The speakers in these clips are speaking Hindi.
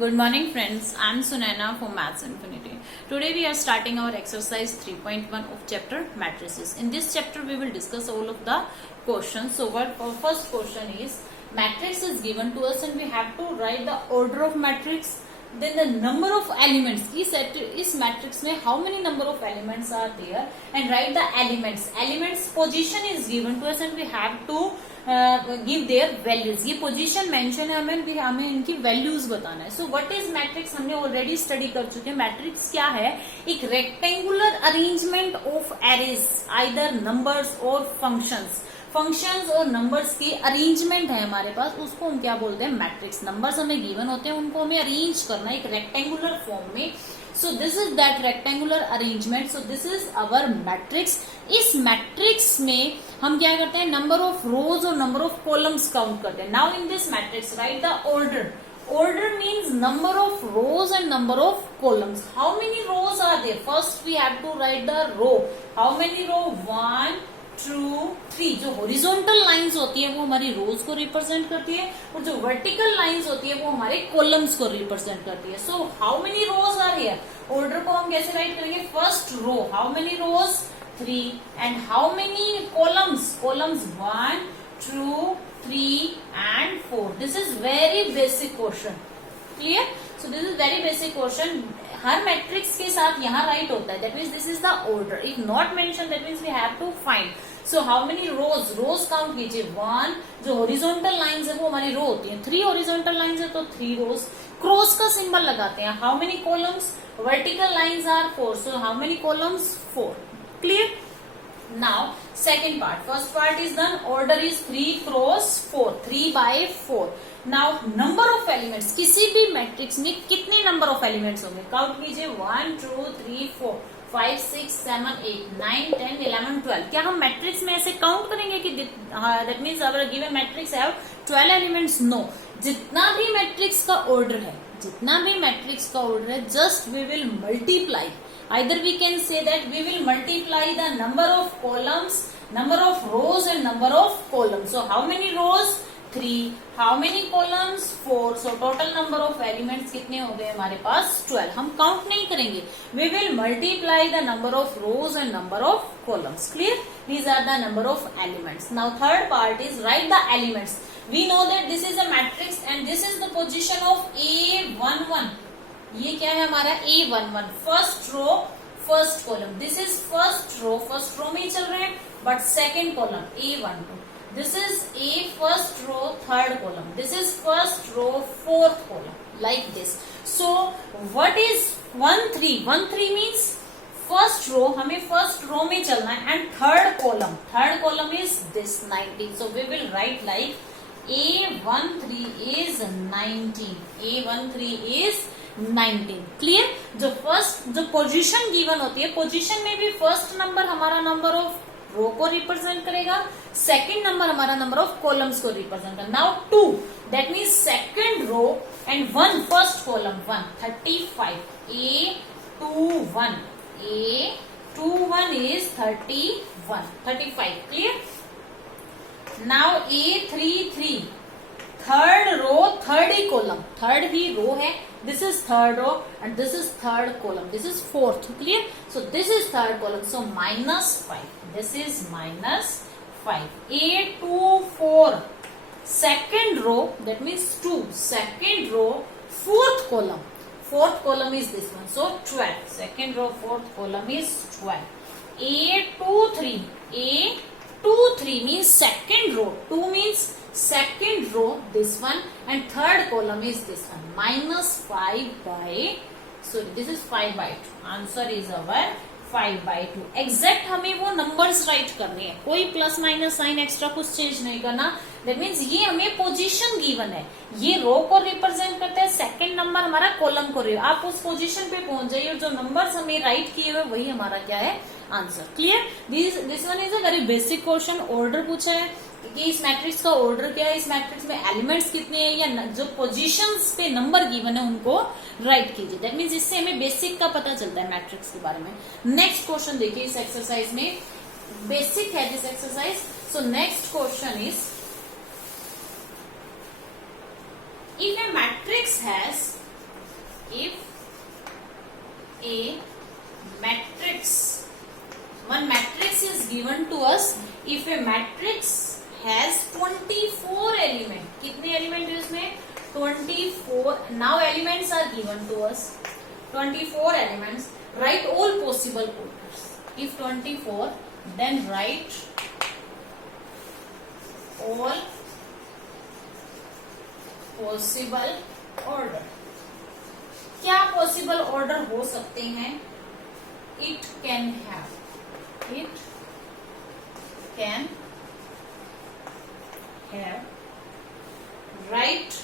Good morning friends, I am Sunaina from Maths Infinity. Today we are starting our exercise 3.1 of chapter matrices. In this chapter we will discuss all of the questions. So what our first question is, matrix is given to us and we have to write the order of matrix, then the number of elements. इस matrix में how many number of elements are there and write the elements. Elements position is given to us and we have to give their values. ये पोजीशन मेंशन है, हमें इनकी वैल्यूज बताना है. सो व्हाट इज मैट्रिक्स हमने ऑलरेडी स्टडी कर चुके हैं. मैट्रिक्स क्या है? एक rectangular arrangement of arrays, either numbers और फंक्शंस और नंबर्स की अरेंजमेंट है हमारे पास, उसको हम क्या बोलते हैं? मैट्रिक्स. नंबर्स हमें गिवन होते हैं, उनको हमें अरेंज करना है एक रेक्टेंगुलर फॉर्म में. So this is that rectangular arrangement. So this is our matrix. इस मैट्रिक्स में हम क्या करते हैं? नंबर ऑफ रोज और नंबर ऑफ कॉलम्स काउंट करते हैं. Now in this matrix right the order. Order means number of rows and number of columns. How many rows are there? First we have to write the row. How many row? 1, 2, 3. जो हॉरिजॉन्टल लाइंस होती है वो हमारी रोज को रिप्रेजेंट करती है और जो वर्टिकल लाइंस होती है वो हमारे कॉलम्स को रिप्रेजेंट करती है. So how many rows are here? Order को हम कैसे राइट करेंगे? First row. How many rows? 3. And how many columns? Columns 1, 2, 3 and 4. This is very basic question. Clear? So this is very basic question. Her matrix के साथ यहाँ राइट होता है. That means this is the order. If not mentioned, that means we have to find. So how many rows? Rows count कीजिए. 1. जो horizontal lines है वो हमारी रो होती है. 3 horizontal lines है तो 3 rows. क्रॉस का सिंबल लगाते हैं. How many columns? Vertical lines are 4. So how many columns? 4. Clear? Now second part. First part is done. Order is 3 cross 4. 3 by 4. Now number of elements. किसी भी मैट्रिक्स में कितने नंबर ऑफ एलिमेंट्स होंगे? काउंट कीजिए. 1, 2, 3, 4, 5, 6, 7, 8, 9, 10, 11, 12. क्या हम मैट्रिक्स में ऐसे काउंट करेंगे कि that means our given matrix have 12 elements? No. जितना भी मैट्रिक्स का ऑर्डर है, just we will multiply. Either we can say that we will multiply the number of columns, number of rows and number of columns. So how many rows? 3. How many columns? 4. So total number of elements कितने हो गए हमारे पास? 12. हम काउंट नहीं करेंगे. We will multiply the number of rows and number of columns. Clear? These are the number of elements. Now third part is write the elements. We know that this is a matrix and this is the position of A11. ये क्या है हमारा? A11. First row first column. This is first row में ही चल रहे हैं, but second column A12. This is A first row third column. This is first row fourth column. Like this. So what is 1-3? 1-3 means first row, हमें फर्स्ट रो में चलना है. And third column is this 19. So we will write like A13 is 19. A13 is 19. Clear? जो पोजीशन गिवन होती है, पोजीशन में भी फर्स्ट नंबर हमारा नंबर ऑफ रो को रिप्रेजेंट करेगा, सेकंड नंबर हमारा नंबर ऑफ कॉलम्स को रिप्रेजेंट करेगा. Now 2 that means second row and 1 first column 1. 35. A21 is 35. Clear? Now A33 third row third ही कॉलम, थर्ड ही रो है. This is third row and this is third column. This is fourth. Clear? So this is third column. So -5. This is -5. A24 second row that means 2. Second row fourth column is this one. So 12. Second row fourth column is 12. A23 means second row. 2 means second row, this one, and third column is this one. -5 by, so this is 5/2. Answer is our 5/2. Exact हमें वो नंबर्स राइट करने हैं, कोई प्लस माइनस साइन एक्स्ट्रा कुछ चेंज नहीं करना. दैट मीन्स ये हमें पोजीशन गिवन है, ये रो को रिप्रेजेंट करता है, सेकंड नंबर हमारा कॉलम को. आप उस पोजीशन पे पहुंच जाइए और जो नंबर्स हमें राइट किए हुए वही हमारा क्या है? Answer. Clear? This one is a very basic question. Order पूछा है कि इस मैट्रिक्स का ऑर्डर क्या है, इस मैट्रिक्स में एलिमेंट्स कितने हैं, या जो पोजीशंस पे नंबर गिवन है उनको राइट कीजिए. दैट मीन्स इससे हमें बेसिक का पता चलता है मैट्रिक्स के बारे में. नेक्स्ट क्वेश्चन देखिए इस एक्सरसाइज में. बेसिक है this exercise. So next question is, if a matrix has if a matrix, one matrix is given to us, if a matrix has 24 element, कितने एलिमेंट है उसमें 24, now elements are given to us 24 elements, write all possible orders. If 24, then write all possible order. क्या पॉसिबल ऑर्डर हो सकते हैं? It can have right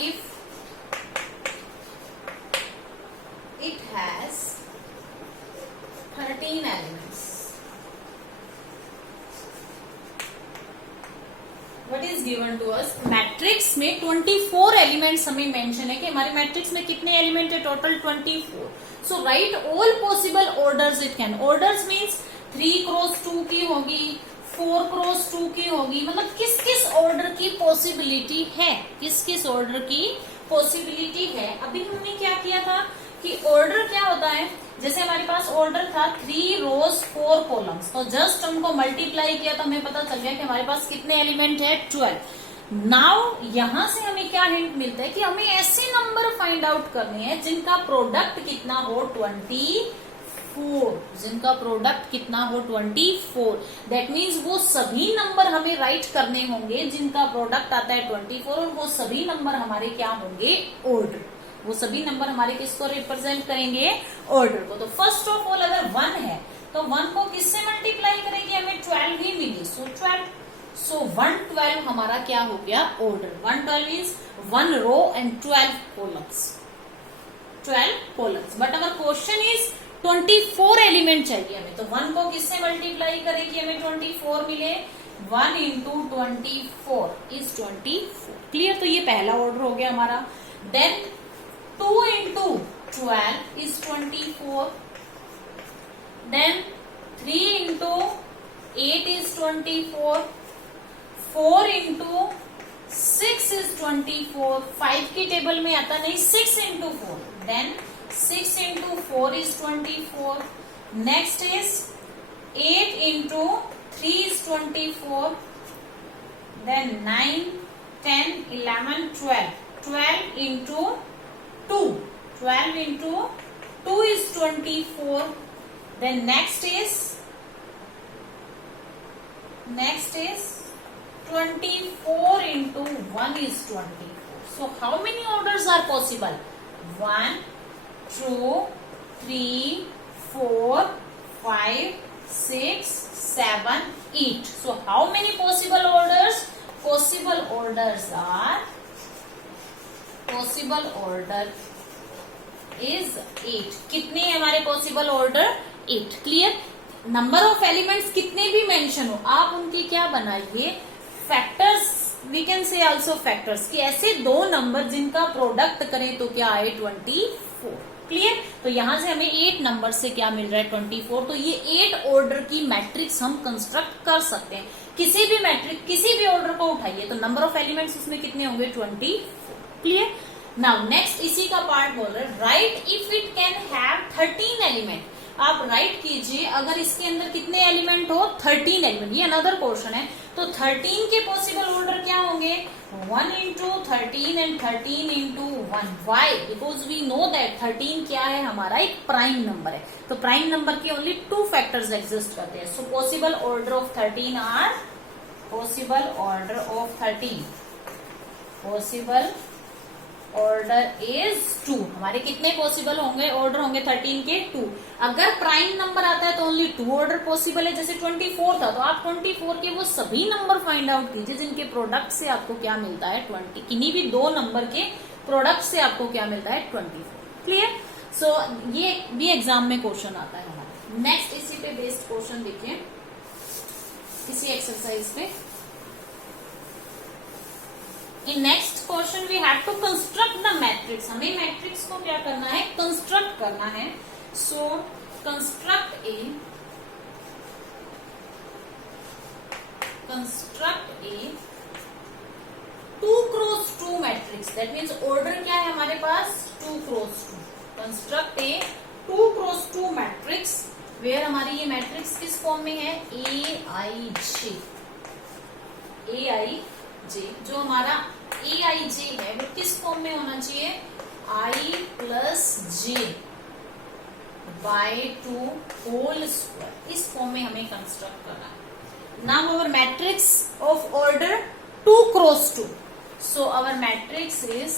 if it has 13 elements. What is given to us? Matrix में 24 एलिमेंट्स हमें मेंशन है कि हमारे मैट्रिक्स में कितने एलिमेंट है total 24. So right all possible orders it can. Orders means 3 cross 2 की होगी, 4 क्रॉस 2 की होगी, मतलब किस किस ऑर्डर की पॉसिबिलिटी है, किस किस ऑर्डर की पॉसिबिलिटी है. अभी हमने क्या किया था कि ऑर्डर क्या होता है, जैसे हमारे पास ऑर्डर था 3 रोज 4 कॉलम्स, तो जस्ट हमको मल्टीप्लाई किया तो हमें पता चल गया कि हमारे पास कितने एलिमेंट है 12. नाउ यहां से हमें क्या हिंट मिलता है कि हमें ऐसे नंबर फाइंड आउट करने हैं जिनका प्रोडक्ट कितना हो 24, जिनका प्रोडक्ट कितना हो 24. दैट मीन्स वो सभी नंबर हमें राइट करने होंगे जिनका प्रोडक्ट आता है 24, और वो सभी नंबर हमारे क्या होंगे ऑर्डर. वो सभी नंबर हमारे किसको रिप्रेजेंट करेंगे ऑर्डर को. तो फर्स्ट ऑफ ऑल अगर 1 है तो 1 को किससे मल्टीप्लाई करेंगे, हमें 12 ही मिली, सो 12. सो 112 हमारा क्या हो गया order. 112 means 1 row and 12 columns, 12 columns. But अगर क्वेश्चन इज 24 एलिमेंट चाहिए हमें, तो 1 को किससे मल्टीप्लाई करेंगे, हमें 24 मिले. 1 इंटू 24 इज 24. क्लियर. तो ये पहला ऑर्डर हो गया हमारा. Then 2 into 12 is 24. Then 3 into 8 is 24. 4 into 6 is 24. 5 की टेबल में आता नहीं, 6 into 4. Then 6 into 4 is 24. Next is 8 into 3 is 24. Then 9, 10, 11, 12. 12 into 2. 12 into 2 is 24. Then next is 24 into 1 is 24. So how many orders are possible? 1, 2, 3, 4, 5, 6, 7, 8. So how many possible orders? Possible order is 8. कितने हमारे possible order 8. Clear. Number of elements कितने भी मेंशन हो, आप उनके क्या बनाइए factors. We can say also factors कि ऐसे 2 नंबर जिनका प्रोडक्ट करें तो क्या आए 24. क्लियर. तो यहां से हमें 8 नंबर से क्या मिल रहा है 24. तो ये 8 ऑर्डर की मैट्रिक्स हम कंस्ट्रक्ट कर सकते हैं. किसी भी मैट्रिक्स किसी भी ऑर्डर को उठाइए तो नंबर ऑफ एलिमेंट्स उसमें कितने होंगे 24. क्लियर. नाउ नेक्स्ट इसी का पार्ट बोल रहे हैं right if it can have 13 element. आप राइट कीजिए अगर इसके अंदर कितने एलिमेंट हो 13 एलिमेंट. ये अनदर पोर्शन है. तो 13 के पॉसिबल ऑर्डर क्या होंगे 1 into 13 and 13 into 1. Why? Because we know that 13 क्या है हमारा एक प्राइम नंबर है. तो प्राइम नंबर के ओनली 2 फैक्टर्स एग्जिस्ट करते हैं. So possible order of 13 are possible order is 2. हमारे कितने पॉसिबल होंगे ऑर्डर होंगे 13 के 2. अगर प्राइम नंबर आता है तो ओनली 2 ऑर्डर पॉसिबल है. जैसे 24 था तो आप 24 के वो सभी नंबर फाइंड आउट कीजिए जिनके प्रोडक्ट से आपको क्या मिलता है 20. किन्हीं भी 2 नंबर के प्रोडक्ट से आपको क्या मिलता है 24. क्लियर. सो ये भी एग्जाम में क्वेश्चन आता है हमारा. नेक्स्ट इसी पे बेस्ड क्वेश्चन देखिए इसी एक्सरसाइज पे. In next question we have to construct the matrix. हमें मैट्रिक्स को क्या करना है कंस्ट्रक्ट करना है. So construct a 2 cross 2 matrix, that means order क्या है हमारे पास 2 cross 2. Construct a 2 cross 2 matrix where हमारी ये मैट्रिक्स किस फॉर्म में है, ए आई जे. जो हमारा ए आई जे है वो किस फॉर्म में होना चाहिए, आई प्लस जे बाय 2 होल स्क्वायर. इस फॉर्म में हमें कंस्ट्रक्ट करना है. Now our matrix of order 2 cross 2. So our matrix is,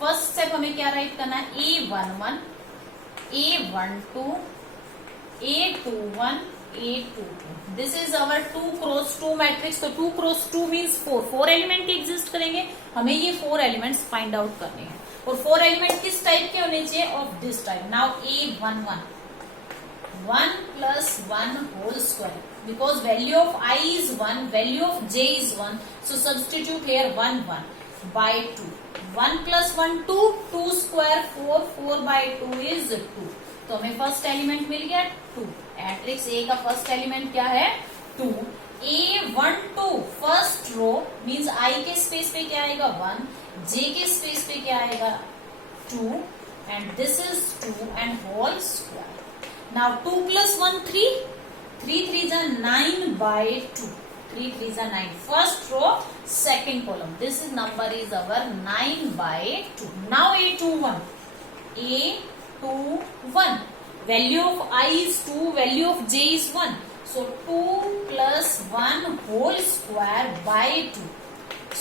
first step हमें क्या राइट करना है, A11, A12, A21, A22. This is our 2 cross 2 matrix. तो 2 क्रॉस 2 मीन्स 4 एलिमेंट एग्जिस्ट करेंगे. हमें ये 4 एलिमेंट्स फाइंड आउट करने हैं और 4 एलिमेंट किस टाइप के होने चाहिए, of this type. Now A11 1 plus 1 whole square, because value of I is 1, value of j is 1, so substitute here 1 1 by 2. 1 plus 1 2, 2 square 4, 4 by 2 is 2. तो हमें फर्स्ट एलिमेंट मिल गया 2. मैट्रिक्स ए का फर्स्ट एलिमेंट क्या है, 2. A12 first row means I के स्पेस पे क्या आएगा 1, जे के स्पेस पे क्या आएगा 2, and this is 2 and whole square. Now 2 plus 1 3, 3 3s are 9 by 2, 3 3s are 9. First row, second column. This is number is our 9 by 2. Now A21, A21. Value of I is 2, value of j is 1. So 2 plus 1 whole square by 2.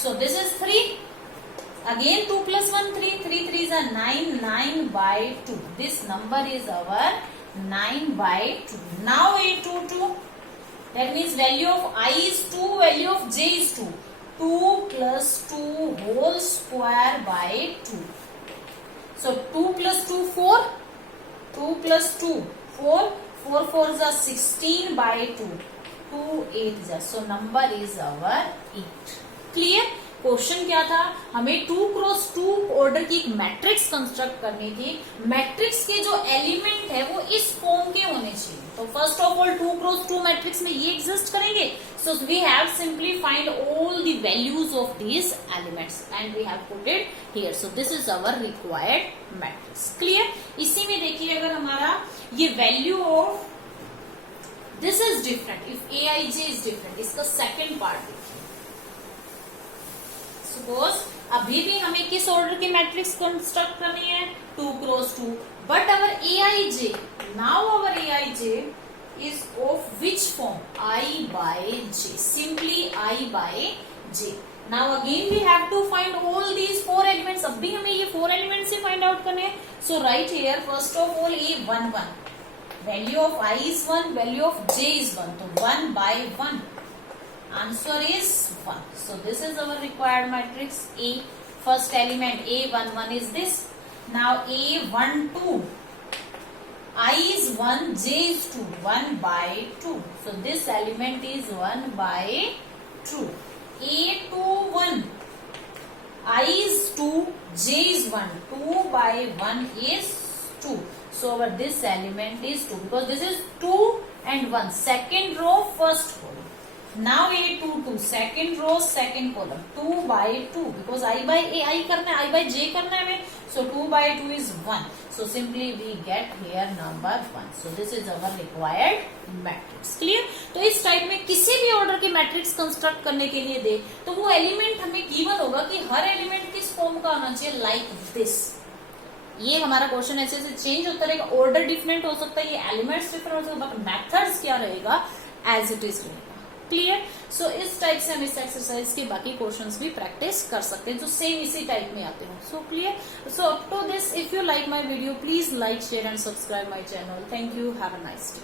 So this is 3. Again 2 plus 1 3, 3 3s are 9, 9 by 2. This number is our 9 by 2. Now A22, that means value of I is 2, value of j is 2. 2 plus 2 whole square by 2. So 2 plus 2 4, 2 plus 2 4, 4 4s are 16 by 2, 2 8s are, so number is our 8. Clear? Question क्या था, हमें 2 क्रॉस 2 ऑर्डर की एक मैट्रिक्स कंस्ट्रक्ट करनी थी. मैट्रिक्स के जो एलिमेंट है वो इस फॉर्म के होने चाहिए. तो first of all 2 cross 2 matrix में ये एग्जिस्ट करेंगे. So we have simply find all the values of these elements and we have put it here. So this is our required matrix. Clear? इसी में देखिए अगर हमारा ये value of this is different, if A I J is different, इसका सेकेंड पार्ट देखिए. सपोज अभी भी हमें किस ऑर्डर की मैट्रिक्स कंस्ट्रक्ट करनी है, 2 cross 2, but our A I J, now our A I J is of which form, I by J, simply I by J. Now again we have to find all these 4 elements. अब भी हमें ये 4 एलिमेंट्स से फाइंड आउट करने हैं. So right here first of all A11, value of i is 1, value of j is 1, तो 1 by 1. Answer is 1. So this is our required matrix A. First element A11 is this. Now A12, I is 1, J is 2, 1 by 2. So this element is 1 by 2. A21, I is 2, J is 1, 2 by 1 is 2. So our this element is 2 because this is 2 and 1. Second row, first column. Now A22, second row, second column, 2 by 2 because I by A I करना है, I by J करना है हमें. So 2 by 2 is 1. So simply we get here number 1. So this is our required matrix. Clear? तो इस टाइप में किसी भी ऑर्डर की मैट्रिक्स कंस्ट्रक्ट करने के लिए दे तो वो एलिमेंट हमें गिवन होगा कि हर एलिमेंट किस फॉर्म का होना चाहिए, लाइक दिस. ये हमारा क्वेश्चन ऐसे ऐसे चेंज होता रहेगा. ऑर्डर डिफरेंट हो सकता है, ये एलिमेंट्स डिफरेंट हो सकता है, बट मेथड्स क्या रहेगा, एज इट इज रहेगा. क्लियर? सो इस टाइप से हम इस एक्सरसाइज के बाकी क्वेश्चंस भी प्रैक्टिस कर सकते हैं जो सेम इसी टाइप में आते हो. So clear? So up to this, if you like my video please like, share and subscribe my channel. Thank you. Have a nice day.